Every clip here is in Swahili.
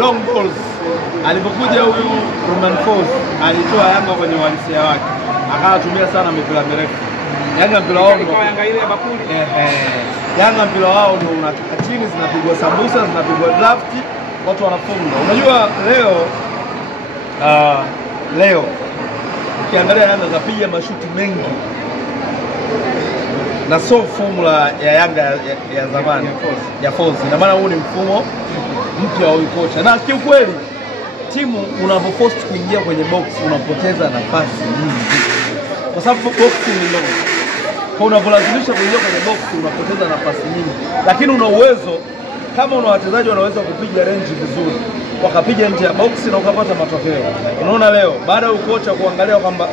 long balls. Alipokuja huyu Romain Folz alitoa Yanga kwenye uhalisia wake. Akatumia sana mipira mirefu. Yanga mpira wao ndio Yanga ile ya bakuli. Yanga mpira wao ndio unatoka chini, zinapigwa sambusa, zinapigwa draft, watu wanafunga. Unajua leo ukiangalia Yanga kapiga mashuti mengi. Na so formula ya Yanga ya zamani ya Folz. Na maana huu ni mfumo mpya wa kocha. Na kiukweli timu unapoforce kuingia kwenye box unapoteza nafasi nyingi. Kwa sababu box ni ndogo. Kwa unapolazimisha kuingia kwenye box unapoteza nafasi nyingi. Lakini una uwezo kama una wachezaji wanaweza kupiga range vizuri, wakapiga nje ya box na ukapata matokeo. Unaona leo baada ya kocha kuangalia kwamba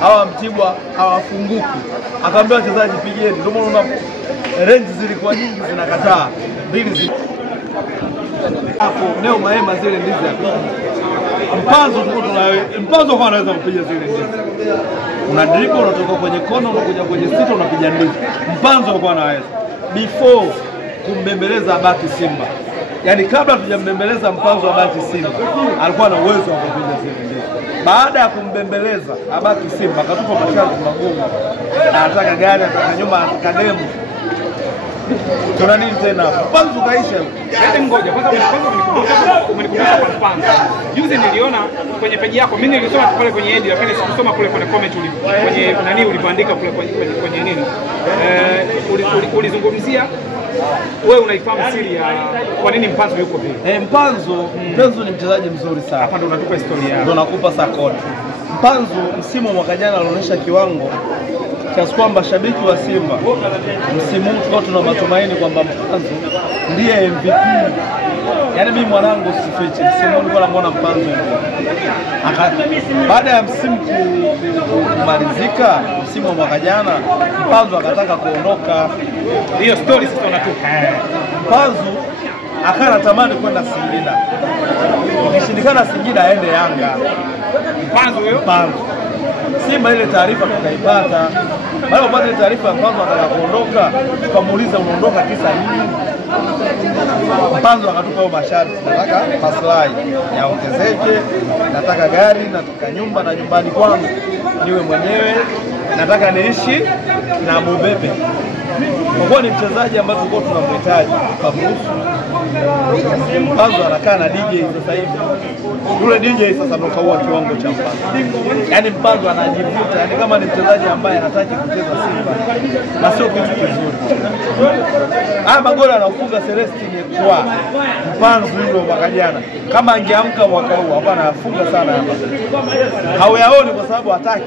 hawa Mtibwa hawafunguki, akaambia wachezaji pigeni. Ndio maana range zilikuwa nyingi zinakataa. Mbili hapo leo Mahema zile ndizi hapo. Mpanzo kwa anaweza kupiga zile ndizi. Una dribble unatoka kwenye kona unakuja kwenye sita unapiga ndizi. Mpanzo kwa anaweza. Before kumbembeleza abaki Simba. Yaani kabla tujambembeleza Mpanzo abaki Simba, alikuwa na uwezo wa kupiga zile ndizi. Baada ya kumbembeleza abaki Simba akatupa masharti magumu. Anataka gari, anataka nyumba, anataka demu. Tuna nini tena? Mpanzo kaisha. Yaani ngoja kwanza umenikumbusha kwa Mpanzo. Juzi niliona kwenye page yako, mimi nilisoma pale kwenye head lakini sikusoma kule kwenye comment kwenye nani ulipoandika kule kwenye nini. Ulizungumzia wewe unaifahamu siri ya kwa nini Mpanzo yuko vile? Mpanzo ni mchezaji mzuri sana. Hapa ndo natupa historia. Ndo nakupa sakoni. Mpanzo msimu mwaka jana alionyesha kiwango kiasi kwamba shabiki wa Simba msimu huu tulikuwa tuna matumaini kwamba Mpanzo ndiye MVP. Yaani mimi mwanangu sifichi, msimu nilikuwa namuona Mpanzo. Baada ya msimu kumalizika, msimu wa mwaka jana, Mpanzo akataka kuondoka. Hiyo story sasa unatupa. Mpanzo akanatamani kwenda Singida. Ikishindikana Singida aende Yanga. Mpanzo huyo? Mpanzo. Simba ile taarifa tukaipata. Baada ya kupata ile taarifa ya Mpanzo anataka kuondoka, tukamuuliza unaondoka kisa nini? Mpanzo akatupa hiyo masharti, nataka maslahi yaongezeke, nataka gari, nataka nyumba na nyumbani kwangu niwe mwenyewe, nataka niishi na Mubebe. Kwa kuwa ni mchezaji ambaye tulikuwa tunamhitaji, tukamruhusu. Mpanzo anakaa na DJ sasa hivi. Yule DJ sasa ndo kaua kiwango cha Mpanzo. Yaani Mpanzo anajivuta, yaani kama ni mchezaji ambaye hataki kucheza Simba na sio kitu kizuri. Magoli anafunga Celestine kwa Mpanzo yule mwaka jana. Kama angeamka mwaka huu hapa anafunga sana hapa. Hauyaoni kwa sababu hataki.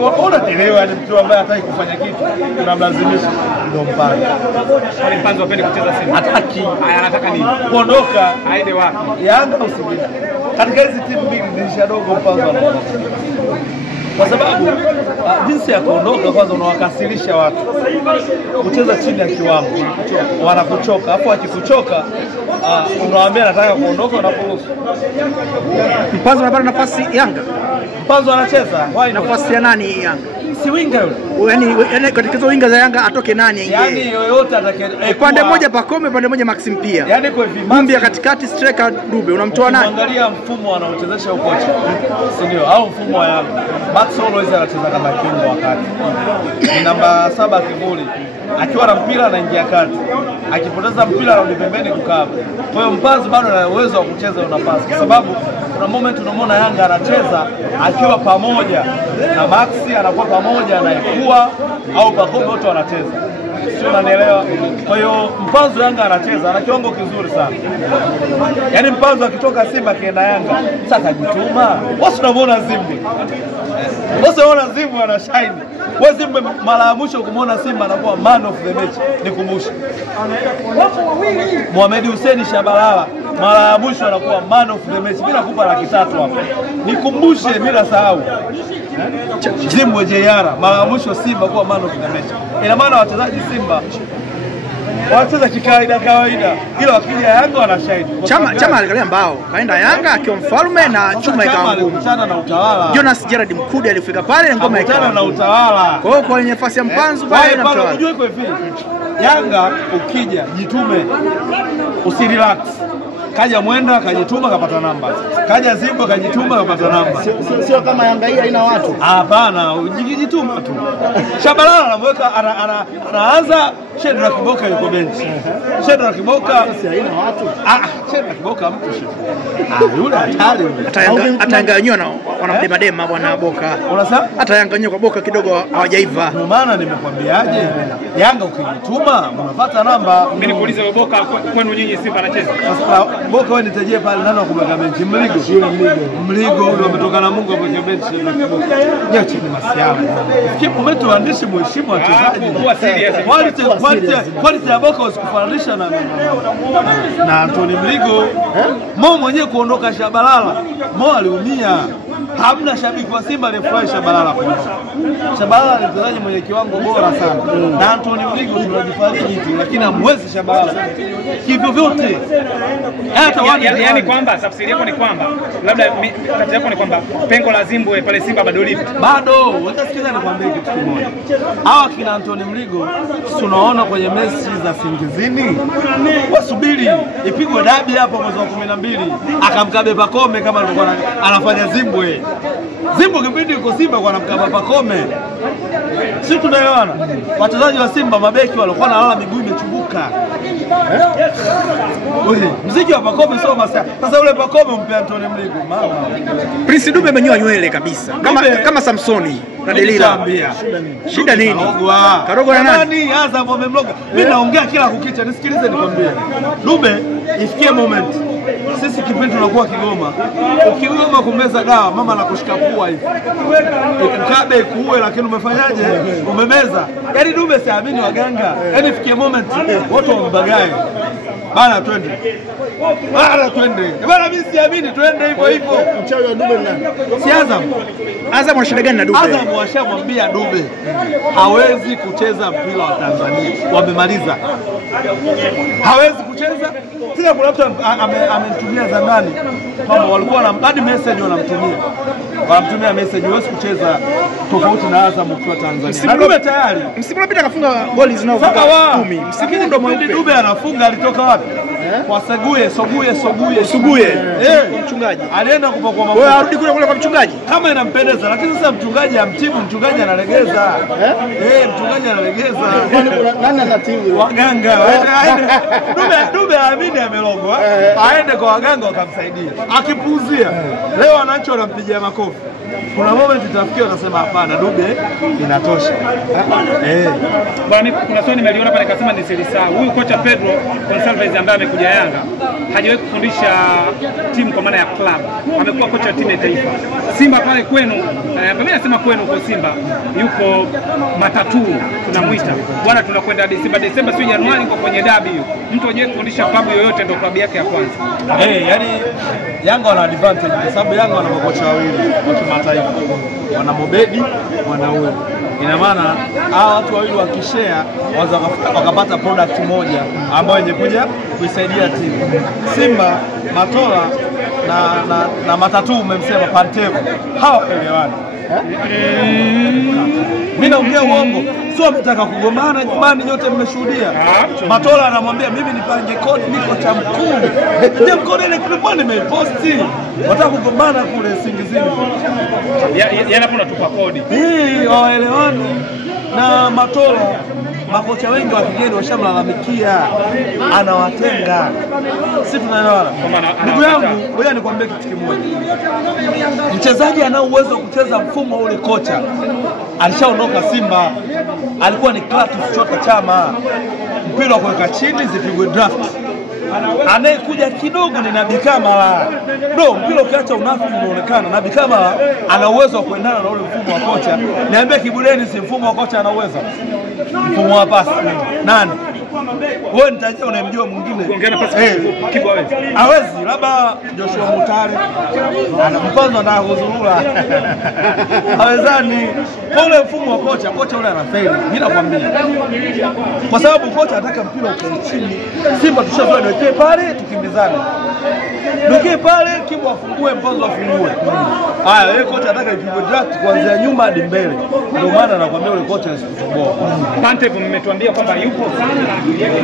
Kwa unaelewa ni mtu ambaye hataki kufanya kitu, tunamlazimisha ndio Mpanzo. Wale Mpanzo wapende kucheza Simba. Hataki. Anataka nini? Kuondoka aende wapi? Yanga au Singida. Katika hizi timu mbili dirisha dogo Mpanzo anaondoka. Kwa sababu jinsi ya kuondoka kwanza unawakasirisha watu. Kucheza chini ya kiwango wanakuchoka. Hapo akikuchoka unawaambia nataka kuondoka unaporuhusu. Mpanzo anapata nafasi Yanga. Mpanzo anacheza. Nafasi ya nani Yanga? Si winga yule. Yaani katika hizo winga za Yanga atoke nani aingie? Yaani yoyote atakaye. Pande moja Pacome, pande moja Maxim pia. Yaani kwa hivi Mumbi ya katikati striker Dube unamtoa nani? Angalia mfumo anaochezesha huko kocha. Si ndio? Au mfumo wa Yanga. Max always anacheza kama kiungo wakati. Ni namba 7 kivuli. Akiwa na mpira anaingia kati. Akipoteza mpira anarudi pembeni kukaa. Kwa hiyo Mpanzo bado ana uwezo wa kucheza hiyo nafasi kwa sababu kuna moment unamwona Yanga anacheza akiwa pamoja na Maxi, anakuwa pamoja na Ekua au Pacome, wote wanacheza. Sio, unanielewa? Kwa hiyo Mpanzo Yanga anacheza ana kiwango kizuri sana. Yaani Mpanzo akitoka Simba kienda Yanga, sasa jituma. Wewe unamuona Zimbe. Wewe unaona Zimbe ana shine. Wewe Zimbe mara ya mwisho kumuona Simba anakuwa man of the match, nikumbushe. Mohamed Hussein Shabalala mara ya mwisho anakuwa man of the match. Mimi nakupa $300 hapa. Nikumbushe mimi nasahau. Jimbo Jeyara mara ya mwisho Simba kuwa man of the match. Ina maana wachezaji Simba wanacheza kawaida ila wakija Yanga wanashine. Chama alikalia mbao kaenda Yanga akiwa mfalme na chuma ikaanguka. Alikutana na Utawala. Jonas Gerard Mkude alifika pale ngoma ikaanguka na Utawala. Kwa hiyo kwenye nafasi ya Mpanzo pale na Utawala. Unajua iko hivi. Yanga ukija jitume. usirelax. Kaja Mwenda kajituma kapata namba. Kaja Zimbo kajituma kapata namba. Sio kama Yanga hii haina watu. Hapana, ujijituma tu. Shabalala anaweka anaanza Shedrack Kiboka yuko benchi. Shedrack Kiboka haina watu. Shedrack Kiboka mtu yule hatari yule. Atanganywa na wanamdema bwana Boka. Unasema? Atanganywa kwa Boka kidogo hawajaiva. Ndio maana nimekwambiaje? Yanga ukijituma unapata namba. Mimi nikuulize Boka kwenu nyinyi Simba anacheza. Sasa Boka wewe nitajie pale nani kubaka benchi? Mligo yule ametoka na Mungu kwa benchi. Nyachi ni masiao. Kipo mtu waandishi mheshimu wachezaji. Kuwa serious. Quality ya Boka usikufananisha na Anthony Mligo. Mo mwenyewe kuondoka Shabalala, Mo aliumia. Hamna shabiki wa Simba aliyefurahi Shabalala kuondoka. Shabalala ni mchezaji mwenye kiwango bora sana. Na Anthony Mligo tunajifariji tu, lakini hamwezi Shabalala. Hivyo vyote. Hata yani kwamba tafsiri yako ni kwamba labda tafsiri yako ni kwamba pengo la Zimbwe pale Simba bado lipo. Bado, utasikiza nikwambie kitu kimoja. Hawa kina Anthony Mligo tunaona kwenye mechi za Singizini. Wasubiri ipigwe dabi hapo mwezi wa 12 akamkabe Pakome kama alikuwa anafanya Zimbwe. Zimbwe kipindi yuko Simba kwa anamkaba Pakome. Sisi tunaelewana. Wachezaji wa Simba mabeki walikuwa nalala miguu imechubuka. Mziki wa Pakome sio masaa. Sasa yule Pakome umpe Anthony Mligo mama. Prince Dube amenyoa nywele kabisa. Kama Samsoni na Delila. Shida nini? Karogwa na nani? Azam amemloga. Mimi naongea kila kukicha, nisikilize nikwambie. Dube ifikie moment. Sisi kipindi tunakuwa Kigoma. Ukigoma kumeza dawa, mama anakushika pua hivi. Ikukabe kuue lakini umefanyaje? Umemeza. Yaani Dube siamini waganga. Yaani ifikie moment watu wambagaye. Bana twende. Bana mimi siamini twende hivyo hivyo. Mchawi wa Dube nani? Si Azam. Azam ana shida gani na Dube? Azam washamwambia Dube hawezi kucheza mpira wa Tanzania. Wamemaliza. Hawezi kucheza. Tena kuna mtu amenitumia zamani kwamba walikuwa na hadi message wanamtumia message huwezi kucheza tofauti na Azam ukiwa Tanzania. Dube tayari. Msimu uliopita akafunga goli zinazovuka 10. Msimu ndo mweupe. Dube anafunga alitoka wapi? Kwa Suguye. Mchungaji. Alienda kupakwa mafuta. Wewe arudi kule kwa mchungaji. Kama inampendeza, lakini sasa mchungaji amtibu, mchungaji analegeza. Mchungaji analegeza. Nani anatibu? Waganga. Dube aamini amelogwa. Aende kwa waganga wakamsaidia. Akipuuzia. Leo wananchi wanampigia makofi. Kuna moment itafikia wanasema hapana Dube inatosha. Bwana kuna swali nimeliona pale nikasema ni Selisa. Huyu kocha Pedro Gonçalves ambaye amekuja Yanga hajawahi kufundisha timu kwa maana ya club. Amekuwa kocha wa timu ya taifa. Simba pale kwenu, mimi nasema kwenu kwa Simba yuko Matatu tunamuita. Bwana tunakwenda Desemba sio Januari kwa kwenye dabi hiyo. Mtu hajawahi kufundisha klabu yoyote ndio klabu yake ya kwanza. Yani Yanga wana advantage kwa sababu Yanga wana makocha wawili wa kimataifa. Wana Mobedi, wana huyo. Ina maana hao watu wawili wakishare wakapata product moja ambayo yenye kuja kuisaidia timu. Simba, Matola na Matatu umemsema Pantev. Hawa elewani. Mimi naongea uongo. Sio wametaka kugombana jamani, nyote mmeshuhudia. Matola anamwambia mimi nipange kodi niko cha mkuu. Je, mkodi ile clip nimeiposti. Wataka kugombana kule Singizini. Yana kuna tupa kodi. Waelewani na Matola. Makocha wengi wa kigeni washamlalamikia anawatenga. Sisi tunaelewana. Ndugu yangu, ngoja nikwambie kitu kimoja. Mchezaji ana uwezo wa kucheza mfumo ule kocha. Alishaondoka Simba. Alikuwa ni Clatous Chota Chama. Mpira wa kuweka chini zipigwe draft. Anayekuja kidogo ni Nabi Kamara. Bro, mpira ukiacha unafiki unaonekana. Nabi Kamara ana uwezo wa kuendana na ule mfumo wa kocha. Niambie Kibuleni si mfumo wa kocha ana uwezo. Mfumo wa pasi. Nani? Wewe nitajia unamjua mwingine. Kuongea pasi Kibwa wewe. Hawezi, labda Joshua Mutale. Ana mpango anataka kuzurura. Hawezani. Kwa ule mfumo wa kocha ule anafeli. Mimi nakwambia. Kwa sababu kocha anataka mpira ukae chini. Simba tushazoea niwekee pale tukimbizane. Niwekee pale Kibwa afungue mpango afungue. Haya, yeye kocha anataka ipigwe draft kuanzia nyuma hadi mbele. Ndio maana nakwambia ule kocha asikutoboa. Pantev mmetuambia kwamba yupo sana na akili yake